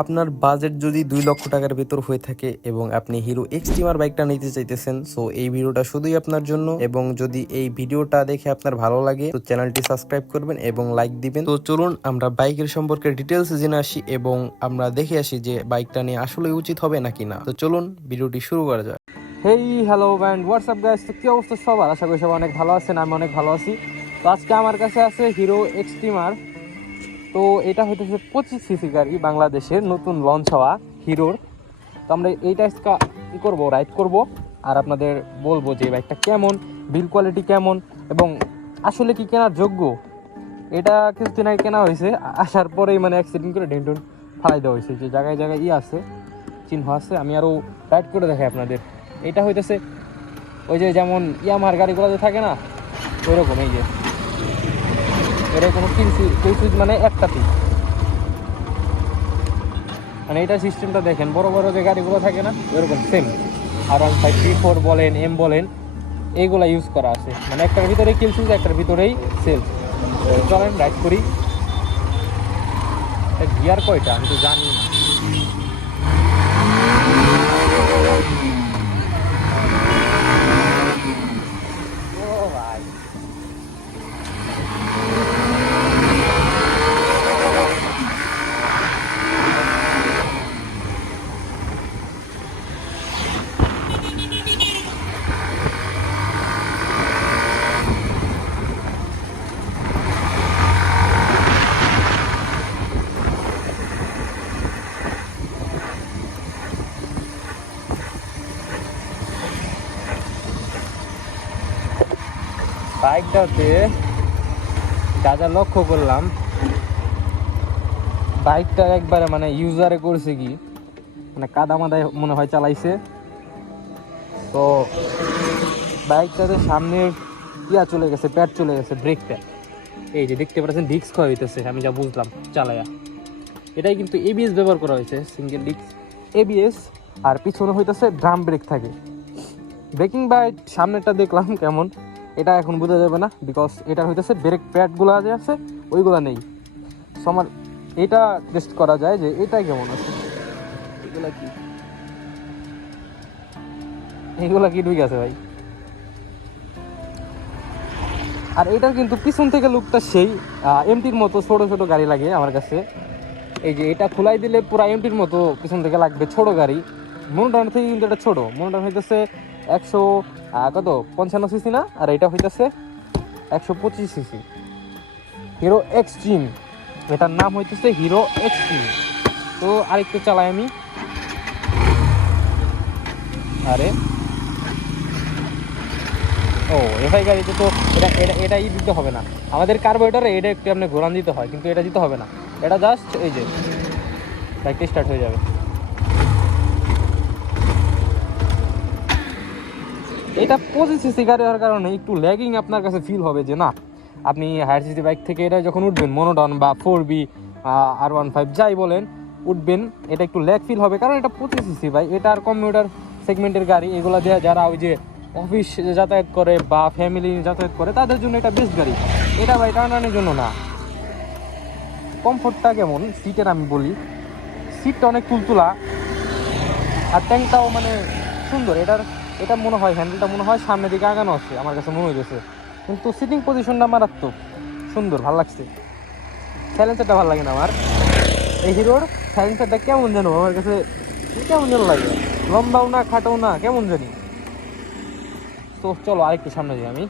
আপনার বাজেট যদি দুই লক্ষ টাকার ভেতর হয়ে থাকে এবং আপনি হিরো এক্সট্রিমার বাইকটা নিতে চাইতেছেন সো এই ভিডিওটা শুধুই আপনার জন্য। এবং যদি এই ভিডিওটা দেখে আপনার ভালো লাগে, তো চ্যানেলটি সাবস্ক্রাইব করবেন এবং লাইক দিবেন। তো চলুন আমরা বাইকের সম্পর্কে ডিটেলস জেনে আসি এবং আমরা দেখে আসি যে বাইকটা নিয়ে আসলে উচিত হবে নাকি না। তো চলুন ভিডিওটি শুরু করা যাক। Hey hello band WhatsApp guys তো কী অবস্থা সবার? আশা করি সবাই অনেক ভালো আছেন, আমি অনেক ভালো আছি। তো আজকে আমার কাছে আছে হিরো এক্সট্রিমার তো এটা হইতেছে পঁচিশ সিসি গাড়ি বাংলাদেশের নতুন লঞ্চ হওয়া হিরোর। তো আমরা এইটা কী করব রাইড করব, আর আপনাদের বলব যে বাইকটা কেমন বিল কোয়ালিটি কেমন, এবং আসলে কি কেনার যোগ্য? এটা কিছুদিন আগে কেনা হয়েছে আসার পরেই মানে অ্যাক্সিডেন্ট করে ডেন্টুন ফালাই দেওয়া হয়েছে, যে জায়গায় জায়গায় ই আছে, চিহ্ন আছে, আমি আরও রাইড করে দেখাই আপনাদের। এটা হইতেছে ওই যে যেমন ইয়ামার গাড়িগুলো যে থাকে না ওই রকম এই যে। এরকম তিন সুইচ মানে একটাতেই মানে এটা সিস্টেমটা দেখেন, বড় বড় যে গাড়িগুলো থাকে না, এরকম same R one five three four বলেন এম বলেন, এইগুলা ইউজ করা আছে। মানে একটার ভিতরে কিল সুইচ একটার ভিতরেই সেল চলেন রাইড করি। গিয়ার কয়টা? আমি তো জানি না ও ভাই বাইকটাতে যা যা লক্ষ্য করলাম, বাইকটা একবারে মানে ইউজারে করছে কি মানে কাদা মাদায় মনে হয় চালাইছে। তো বাইকটাতে সামনের ইয়া চলে গেছে প্যাড চলে গেছে ব্রেক প্যাড এই যে দেখতে পাচ্ছেন ডিস্ক ক্ষয় হইতেছে আমি যা বুঝলাম, চালায়া। এটাই কিন্তু এবিএস ব্যবহার করা হয়েছে সিঙ্গেল ডিস্ক এবিএস আর পিছনে হইতেছে ড্রাম ব্রেক থাকে। ব্রেকিং বাইট সামনেরটা দেখলাম কেমন? এটা এখন বোঝা যাবে না বিকজ এটা হইতেছে ব্রেক প্যাডগুলো যে আছে ওইগুলো নেই। সো আমার এটা টেস্ট করা যায় যে এটা কেমন আছে। এগুলা কি? এগুলা কি ঢুকে আছে ভাই? আর এটার কিন্তু পিছন থেকে লুকটা সেই এমটির মতো ছোট ছোট গাড়ি লাগে আমার কাছে। এই যে এটা খোলাই দিলে পুরো এমটির মতো পিছন থেকে লাগবে ছোট গাড়ি। মনোটন থেকে কিন্তু এটা ছোট। মনোটন হইতেছে একশো কত? পঞ্চান্ন সিসি না? আর এটা হইতেছে একশো পঁচিশ সিসি। হিরো এক্সট্রিম এটার নাম হইতেছে হিরো এক্সট্রিম তো আরেকটু চালাই আমি। আরে। ও এফআই গাড়িতে তো এটা এটা এটা ই দিতে হবে না। আমাদের কার্বোরেটারে এটা একটু আপনি ঘোরান দিতে হয়, কিন্তু এটা দিতে হবে না। এটা জাস্ট এই যে বাইকটা স্টার্ট হয়ে যাবে। এটা পঁচিশ সিসি গাড়ি হওয়ার কারণে একটু ল্যাগিং আপনার কাছে ফিল হবে যে না, আপনি হায়ার সিসি বাইক থেকে এটা যখন উঠবেন মনোডন বা four B R one five যাই বলেন, উঠবেন, এটা একটু ল্যাগ ফিল হবে। কারণ এটা পঁচিশ সিসি ভাই এটা আর কম্পিউটার সেগমেন্টের গাড়ি, এগুলো দিয়ে যারা ওই যে অফিস যাতায়াত করে বা ফ্যামিলি যাতায়াত করে, তাদের জন্য এটা বেস্ট গাড়ি। এটা ভাই টানাটানির জন্য না। কমফোর্টটা কেমন? সিটের আমি বলি। সিটটা অনেক তুলতুলা। আর ট্যাঙ্কটাও মানে সুন্দর। এটার এটা মনে হয় হ্যান্ডেলটা মনে হয় সামনের দিকে আগানো আছে, আমার কাছে মনে হয়েছে কিন্তু সিটিং পজিশনটা মারাত্মক, সুন্দর, ভালো লাগছে। সাইলেন্সারটা ভালো লাগে না আমার। এই হিরোর সাইলেন্সারটা কেমন যেন, আমার কাছে কেমন যেন লাগে। লম্বাও না, খাটাও না, কেমন জানি। তো চলো আরেকটু সামনে যাই আমি।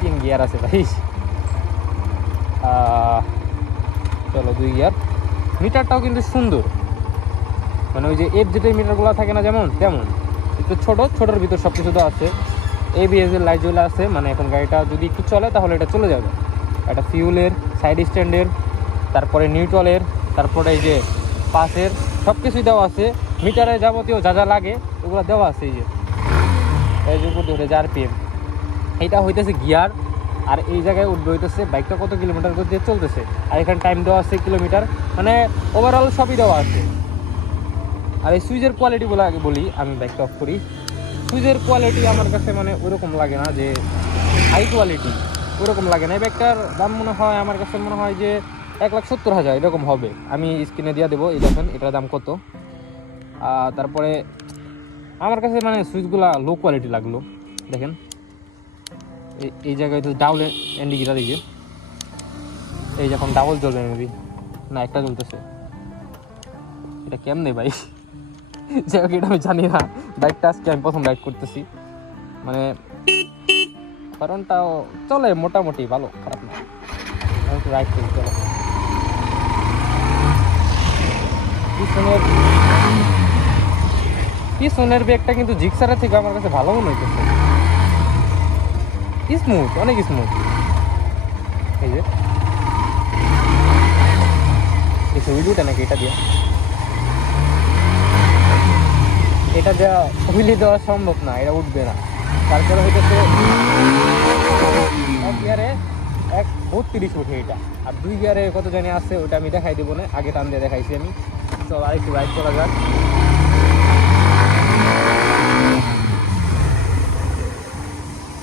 তিন গিয়ার আছে ভাই। চলো দুই গিয়ার মিটারটাও কিন্তু সুন্দর। মানে ওই যে এফ জেটের মিটারগুলো থাকে না যেমন, তেমন। একটু ছোটো, ছোটোর ভিতর সব কিছু তো আছে এবিএস এর লাইট জ্বলে আছে মানে এখন গাড়িটা যদি একটু চলে, তাহলে এটা চলে যাবে। এটা ফিউলের সাইড স্ট্যান্ডের তারপরে নিউট্রালের তারপরে এই যে পাসের সব কিছুই দেওয়া আছে। মিটারে যাবতীয় যা যা লাগে, ওগুলো দেওয়া আছে এই যে। এই যে উপর দিয়ে যার পিএম এটা হইতেছে গিয়ার, আর এই জায়গায় উঠবে হইতেছে বাইকটা কত কিলোমিটার করে চলতেছে? আর এখানে টাইম দেওয়া আছে কিলোমিটার মানে ওভারঅল সবই দেওয়া আছে। আর এই সুইচের কোয়ালিটি বলে আগে বলি, আমি বাইকটা অফ করি। সুইচের কোয়ালিটি আমার কাছে মানে ওরকম লাগে না যে হাই কোয়ালিটি ওরকম লাগে না। এই ব্যাগটার দাম মনে হয়, আমার কাছে মনে হয় যে এক লাখ সত্তর হাজার, এরকম হবে। আমি স্ক্রিনে দিয়ে দেবো, এই দেখেন, এটার দাম কত। তারপরে আমার কাছে মানে সুইচগুলা লো কোয়ালিটি লাগল। দেখেন, এই- জায়গায় তো ডাবল ইন্ডিকেটার এই যে। এই যখন ডাবল জ্বলবে মেবি না, একটা জ্বলতেছে। এটা কেমনে ভাই? যাই হোক এটা আমি জানি না। বাইকটা আজকে আমি প্রথম রাইড করতেছি। মানে কারণটাও চলে মোটামুটি ভালো, খারাপ না। একটু রাইড করি, চলো। পিছনের পিছনের ব্যাগটা কিন্তু জিক্সারের থেকে আমার কাছে ভালো মনে হইতেছে। স্মুথ অনেক স্মুথ এই যে। এই হুইলুটা নাকি এটা দিয়ে? এটা দেওয়া হুইলি দেওয়া সম্ভব না এটা উঠবে না। তারপরে হইতেছে, এক গিয়ারে এক বত্রিশ উঠে এটা। আর দুই গিয়ারে কত জানি আছে, ওটা আমি দেখাই দেবো না, আগে টান দিয়ে দেখাইছি আমি। তো আরেকটু রাইড করা যাক।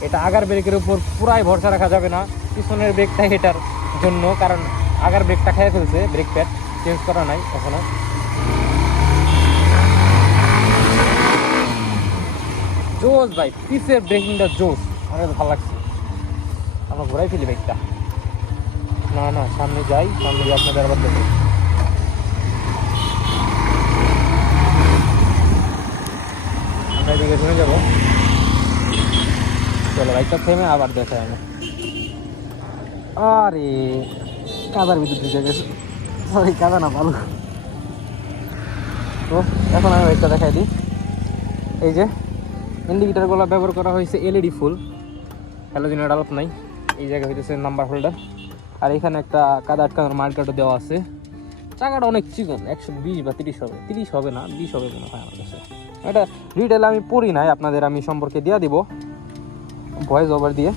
এটা আগার ব্রেকের উপর পুরাই ভরসা রাখা যাবে না, পিছনের ব্রেকটা এটার জন্য, কারণ আগার ব্রেকটা খেয়ে ফেলছে, ব্রেক প্যাড চেঞ্জ করা নাই এখনও। জোস ভাই, পিসের ব্রেকিংটা জোস কাছে ভালো লাগছে। আমরা ঘোরাই ফেলি বাইকটা না না, সামনে যাই, সামনে গিয়ে আপনাদের আবার দেখো। আমরা এদিকে শুনে যাব। চলো বাইকটা থেমে আবার দেখায় আমি আরে, কাদার ভিতর ঢুকে গেছে। সরি কাদা না ভালো তো, এখন আমি বাইকটা দেখাই দিই। এই যে ইন্ডিকেটারগুলো ব্যবহার করা হয়েছে এলইডি ফুল। হ্যালোজিনের আলোপ নাই। এই জায়গায় হইতেছে নাম্বার হোল্ডার আর এখানে একটা কাদা আটকানোর মার্কারও দেওয়া আছে। চাকাটা অনেক চিকন, একশো বিশ বা তিরিশ হবে। তিরিশ হবে না, বিশ হবে মনে হয় আমার কাছে। এটা ডিটেল আমি পড়ি নাই, আপনাদের আমি সম্পর্কে দিয়ে দিব। ভয়েস ওভার দিয়ে।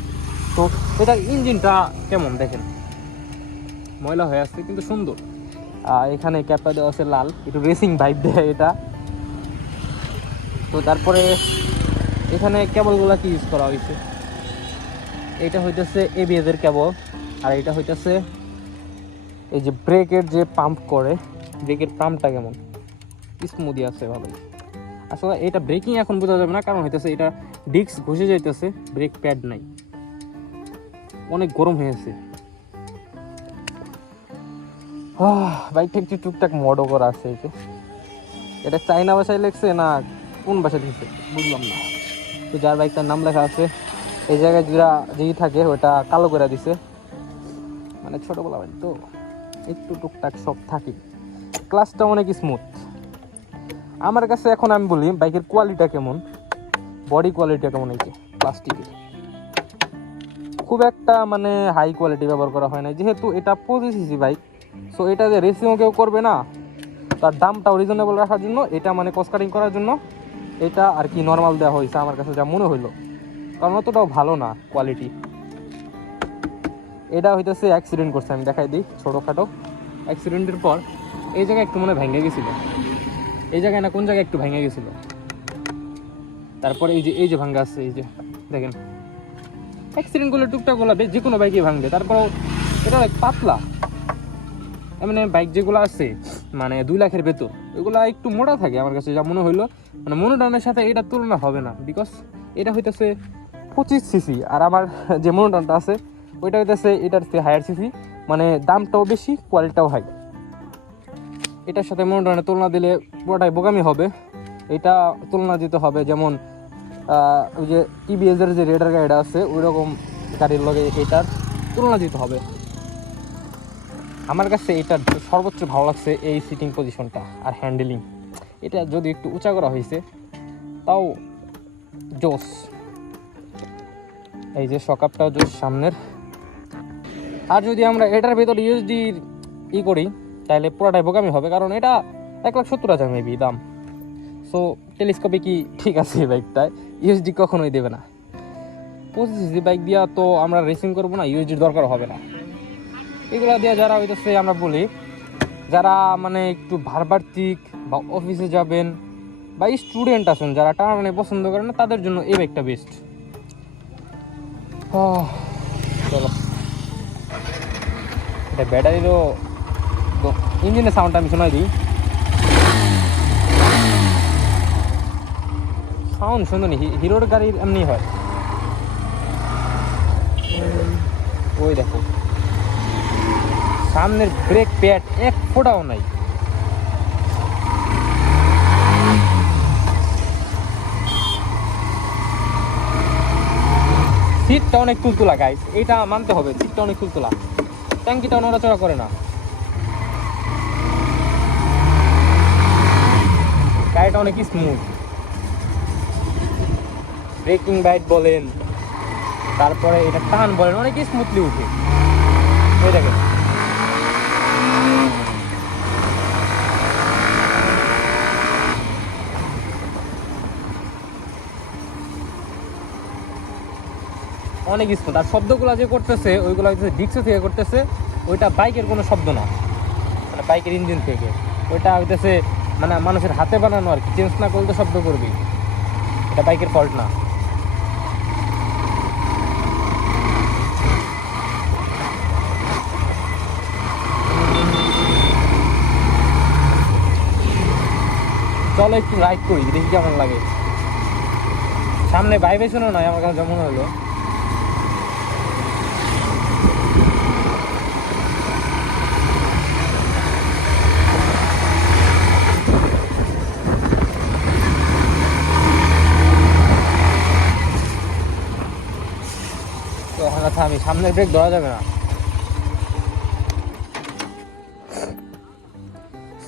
তো এটার ইঞ্জিনটা কেমন দেখেন? ময়লা হয়ে আসছে কিন্তু সুন্দর। এখানে ক্যাপটা দেওয়া আছে লাল। একটু রেসিং ভাইব দেয় এটা। তো তারপরে এখানে কেবলগুলো কি ইউজ করা হয়েছে এটা হইতেছে এবিএস এর কেবল, আর এটা হইতেছে এই যে ব্রেকের যে পাম্প করে ব্রেকের পাম্পটা কেমন? স্মুদি আছে ভালোই আসলে এটা ব্রেকিং এখন বোঝা যাবে না, কারণ হইতেছে এটা ডিস্ক ঘষে যাইতেছে ব্রেক প্যাড নাই। অনেক গরম হয়েছে। বাইকটা একটু টুকটাক মডও করা আছে এটা চাইনা ভাষায় লেখছে না কোন ভাষায় লিখছে? বুঝলাম না। তো যার বাইকটার নাম লেখা আছে। এই জায়গায় যেটা যেই থাকে, ওটা কালো করে দিছে। মানে ছোটবেলা বাইক তো, একটু টুকটাক সব থাকে। ক্লাসটা অনেক স্মুথ আমার কাছে এখন আমি বলি, বাইকের কোয়ালিটিটা কেমন? বডি কোয়ালিটিটা কেমন হয়েছে প্লাস্টিকের খুব একটা মানে হাই কোয়ালিটি ব্যবহার করা হয় না যেহেতু এটা পঁচিশ সিসি বাইক সো এটা যে রেসিংও কেউ করবে না, তার দামটাও রিজনেবল রাখার জন্য, এটা মানে কস্ট কাটিং করার জন্য এটা আর কি নর্মাল দেওয়া হয়েছে আমার কাছে যা মনে হইল। কারণ অতটাও ভালো না কোয়ালিটি এটা হইতেছে অ্যাক্সিডেন্ট করছে, আমি দেখাই দিই ছোটোখাটো। অ্যাক্সিডেন্টের পর এই জায়গায় একটু মনে ভেঙে গেছিল। এই জায়গায় না কোন জায়গায় একটু ভেঙে গেছিল? তারপরে এই যে এই যে ভাঙ্গা আছে, এই যে, দেখেন। অ্যাক্সিডেন্টগুলো টুকটাকগুলো বেশ যে কোনো বাইকে ভাঙবে। তারপরেও এটা পাতলা। মানে বাইক যেগুলো আছে মানে দুই লাখের ভেতর। ওইগুলো একটু মোটা থাকে আমার কাছে, যা মনে হইল। মানে মনোটনের সাথে এটা তুলনা হবে না বিকজ এটা হইতেছে পঁচিশ সিসি আর আমার যে মনোটনটা আছে, ওইটা হইতেছে এটার চেয়ে হায়ার সিসি মানে দামটাও বেশি কোয়ালিটিটাও হাই এটার সাথে মনোটনের তুলনা দিলে পুরোটাই বোকামি হবে। এটা তুলনা দিতে হবে যেমন ওই যে টিভিএস এর যে রেডার গাড়িটা আছে ওই রকম গাড়ির লগে এটার তুলনা দিতে হবে। আমার কাছে এটা সর্বোচ্চ ভালো লাগছে এই সিটিং পজিশনটা আর হ্যান্ডেলিং এটা যদি একটু উঁচা করা হয়েছে, তাও জোস এই যে সকাপটাও জোস সামনের। আর যদি আমরা এটার ভেতর ইউএসডি ই করি, তাহলে পুরোটাই বোকামি হবে, কারণ এটা এক লাখ সত্তর হাজার মেবি দাম। সো টেলিস্কোপে কি ঠিক আছে এই বাইকটায় ইউএসডি কখনোই দেবে না। পঁচিশ বাইক দিয়া তো আমরা রেসিং করব না ইউএসডির দরকার হবে না। এগুলো দিয়ে যারা হইতেছে, আমরা বলি, যারা মানে একটু ভারবার্তিক বা অফিসে যাবেন বা স্টুডেন্ট আছেন, যারা টানাটানি পছন্দ করেন না, তাদের জন্য এই বাইকটা বেস্ট চলো। এটা ব্যাটারিরও ইঞ্জিনের সাউন্ডটা আমি শোনাই দিই। সাউন্ড সুন্দর নি হিরোর গাড়ির এমনি হয়। ওই দেখো। সামনের ব্রেক প্যাড এক ফোটাও নাই। সিটটা অনেক তুলতুলা গাইস এটা মানতে হবে সিটটা অনেক তুলতুলা। ট্যাঙ্কিটা নড়াচড়া করে না। গাড়িটা অনেক স্মুথ ব্রেকিং বাইট বলেন, তারপরে এটা টান বলেন, অনেক স্মুথলি উঠে। ওই দেখেন। অনেক স্মুথ। আর শব্দগুলো যে করতেছে, ওইগুলো হচ্ছে ডিক্সে থেকে করতেছে, ওইটা বাইকের কোনো শব্দ না। মানে বাইকের ইঞ্জিন থেকে। ওইটা হইতেছে মানে মানুষের হাতে বানানো আর কি। চেঞ্জ না করলে তো শব্দ করবি। এটা বাইকের ফল্ট না। চলো একটু রাইড করি, দেখি কেমন লাগে। সামনে ভাইব্রেশনও নয় আমার কাছে যেমন হলো। আমি সামনে ব্রেক ধরা যাবে না।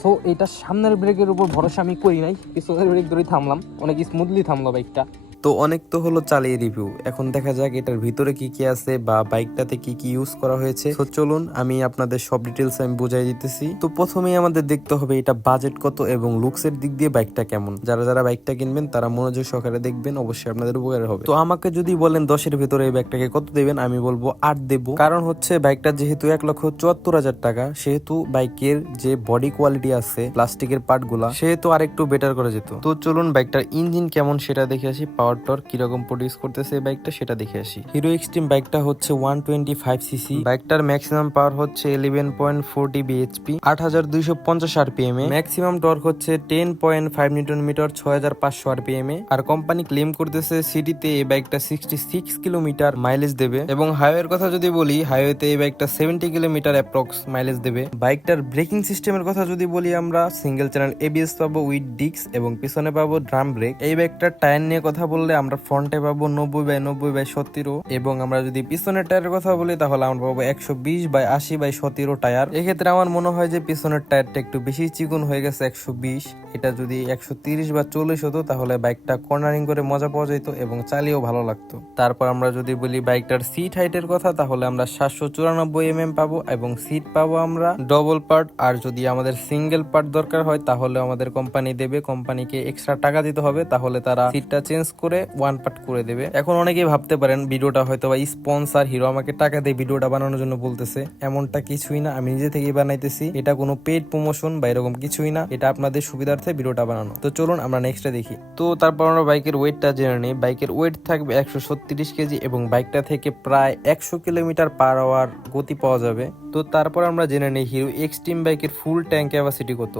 সো এটা সামনের ব্রেকের উপর ভরসা আমি করি নাই, পিছনের ব্রেক ধরেই থামলাম, অনেক স্মুথলি থামলো বাইকটা তো অনেক তো হলো চালিয়ে রিভিউ এখন দেখা যাক এটার ভিতরে কি কি আছে বা বাইকটাতে কি কি ইউজ করা হয়েছে। তো চলুন, আমি আপনাদের সব ডিটেলস আমি বুঝাই দিতেছি। তো প্রথমেই আমাদের দেখতে হবে এটা বাজেট কত এবং লুকসের দিক দিয়ে বাইকটা কেমন। যারা যারা বাইকটা কিনবেন, তারা মনোযোগ সহকারে দেখবেন, অবশ্যই আপনাদের উপকার হবে। তো আমাকে যদি বলেন দশের ভিতরে এই বাইকটাকে কত দেবেন, আমি বলব আট দেবো। কারণ হচ্ছে বাইকটা যেহেতু এক লক্ষ চুয়াত্তর হাজার টাকা, সেহেতু বাইকের যে বডি কোয়ালিটি আছে প্লাস্টিকের পার্টগুলা, সেহেতু আরেকটু বেটার করা যেত। তো চলুন, বাইকটার ইঞ্জিন কেমন সেটা দেখে আসি পাওয়ার টর কীরকম প্রডিউস করতেছে এই বাইকটা সেটা দেখে আসি। হিরো এক্সট্রিম বাইকটা হচ্ছে ওয়ান টোয়েন্টি ফাইভ সিসি বাইকটার ম্যাক্সিমাম পাওয়ার হচ্ছে ইলেভেন পয়েন্ট ফোরটি বিএইচপি আট হাজার দুইশো পঞ্চাশ আরপিএম এ ম্যাক্সিমাম টর্ক হচ্ছে ten point five newton meter ছয় হাজার পাঁচশো আরপিএম এ আর কোম্পানি ক্লেম করতেছে সিটিতে এই বাইকটা সিক্সটি সিক্স কিলোমিটার মাইলেজ দেবে। এবং হাইওয়ের কথা যদি বলি হাইওয়েতে এই বাইকটা সেভেন্টি কিলোমিটার অ্যাপ্রক্স মাইলেজ দেবে। বাইকটার ব্রেকিং সিস্টেমের কথা যদি বলি আমরা সিঙ্গেল চ্যানেল এবিএস পাবো উইথ ডিক্স এবং পিছনে পাবো ড্রাম ব্রেক এই বাইকটার টায়ার নিয়ে কথা বললে আমরা ফ্রন্টে পাবো নব্বই বাই নব্বই বাই সতেরো এবং আমরা যদি পিছনের টায়ারের কথা বলি, তাহলে আমরা পাবো একশো বিশ বাই আশি বাই সতেরো টায়ার। এক্ষেত্রে আমার মনে হয় যে পিছনের টায়ারটা একটু বেশি চিকন হয়ে গেছে, একশো বিশ। এটা যদি একশো তিরিশ বা চল্লিশ হতো, তাহলে বাইকটা কর্নারিং করে মজা পাওয়া যেত এবং চালিয়েও ভালো লাগতো। তারপর আমরা যদি বলি বাইকটার সিট হাইটের কথা, তাহলে আমরা সাতশো চুরানব্বই এম এম পাবো এবং সিট পাবো আমরা ডবল পার্ট। আর যদি আমাদের সিঙ্গেল পার্ট দরকার হয়, তাহলে আমাদের কোম্পানি দেবে। কোম্পানিকে এক্সট্রা টাকা দিতে হবে, তাহলে তারা সিটটা চেঞ্জ করে ওয়ান পার্ট করে দেবে। এখন অনেকেই ভাবতে পারেন, ভিডিওটা হয়তো বা স্পন্সার হিরো আমাকে টাকা দিয়ে ভিডিওটা বানানোর জন্য বলতেছে। এমনটা কিছুই না, আমি নিজে থেকেই বানাইতেছি। এটা কোনো পেড প্রমোশন বা এরকম কিছুই না, এটা আপনাদের সুবিধার্থে ভিডিওটা বানানো। তো চলুন আমরা নেক্সটে দেখি। তো তারপর আমরা বাইকের ওয়েটটা জেনে নিই। বাইকের ওয়েট থাকবে একশো ছত্রিশ কেজি এবং বাইকটা থেকে প্রায় একশো কিলোমিটার পার আওয়ার গতি পাওয়া যাবে। তো তারপর আমরা জেনে নিই হিরো এক্সট্রিম বাইকের ফুল ট্যাঙ্ক ক্যাপাসিটি কত।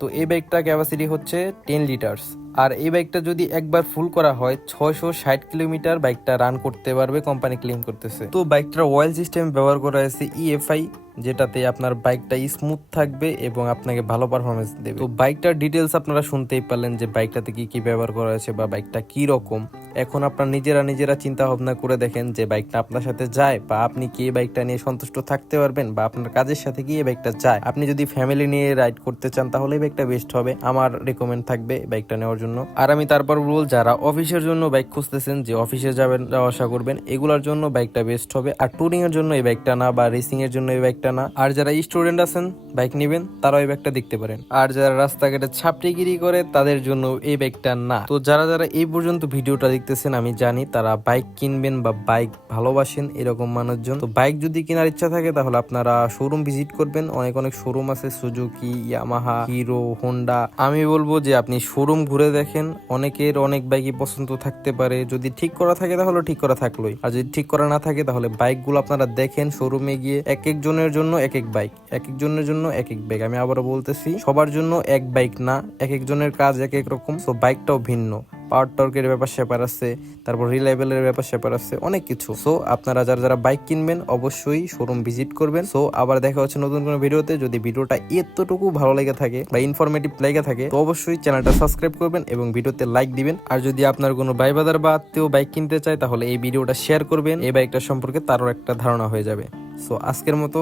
তো এই বাইকটা ক্যাপাসিটি হচ্ছে টেন লিটার্স আর এই বাইকটা যদি একবার ফুল করা হয়, ছয়শো ষাট কিলোমিটার বাইকটা রান করতে পারবে কোম্পানি ক্লেম করতেছে। তো বাইকটার অয়েল সিস্টেম ব্যবহার করা হয়েছে ইএফআই যেটাতে আপনার বাইকটা স্মুথ থাকবে এবং আপনাকে ভালো পারফরমেন্স দেবে। তো বাইকটার ডিটেলস আপনারা শুনতেই পারলেন যে বাইকটাতে কি কি ব্যবহার করা হয়েছে বা বাইকটা কি রকম। এখন আপনার নিজেরা নিজেরা চিন্তা ভাবনা করে দেখেন যে বাইকটা আপনার সাথে যায় বা আপনি কি বাইকটা নিয়ে সন্তুষ্ট থাকতে পারবেন বা আপনার কাজের সাথে কি এই বাইকটা যায়। আপনি যদি ফ্যামিলি নিয়ে রাইড করতে চান তাহলে বাইকটা বেস্ট হবে। আমার রেকমেন্ড থাকবে বাইকটা নেওয়ার জন্য। আর আমি তারপর বল যারা অফিসের জন্য বাইক খুঁজতেছেন, যে অফিসে যাবেন আসা করবেন, এগুলোর জন্য বাইকটা বেস্ট হবে। আর টুরিং এর জন্য এই বাইকটা না বা রেসিং এর জন্য এই বাইকটা না। আর যারা স্টুডেন্ট আছেন বাইক নেবেন, তারাও এই বাইকটা দেখতে পারেন। আর যারা রাস্তাঘাটে ছাপড়িগিরি করে, তাদের জন্য এই বাইকটা না। তো যারা যারা এই পর্যন্ত ভিডিওটা দেখতেছেন, আমি জানি তারা বাইক কিনবেন বা বাইক ভালোবাসেন এরকম মানুষজন। তো বাইক যদি কেনার ইচ্ছা থাকে, তাহলে আপনারা শোরুম ভিজিট করবেন। অনেক অনেক শোরুম আছে, সুজুকি ইয়ামাহা হিরো হোন্ডা আমি বলব যে আপনি শোরুম ঘুরে দেখেন। অনেকের অনেক বাইকই পছন্দ থাকতে পারে। যদি ঠিক করা থাকে, তাহলে ঠিক করা থাকলোই। আর যদি ঠিক করা না থাকে, তাহলে বাইকগুলো আপনারা দেখেন শোরুমে গিয়ে। এক একজনের জন্য এক এক বাইক এক একজনের জন্য এক এক বাইক আমি আবারও বলতেছি, সবার জন্য এক বাইক না, এক একজনের কাজ এক এক রকম সো বাইকটাও ভিন্ন। পাওয়ার টর্কের ব্যাপার স্যাপার আছে, তারপর রিলায়েবলের ব্যাপার স্যাপার আছে, অনেক কিছু। সো আপনারা যারা যারা বাইক কিনবেন, অবশ্যই শোরুম ভিজিট করবেন। সো আবার দেখা হচ্ছে নতুন কোনো ভিডিওতে। যদি ভিডিওটা এতটুকু ভালো লেগে থাকে বা ইনফরমেটিভ লেগে থাকে, তো অবশ্যই চ্যানেলটা সাবস্ক্রাইব করবেন এবং ভিডিওতে লাইক দিবেন। আর যদি আপনার কোনো ভাই বাদার বা আত্মীয় বাইক কিনতে চায়, তাহলে এই ভিডিওটা শেয়ার করবেন। এই বাইকটা সম্পর্কে তারও একটা ধারণা হয়ে যাবে। সো আজকের মতো,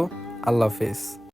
আল্লাহ হাফেজ।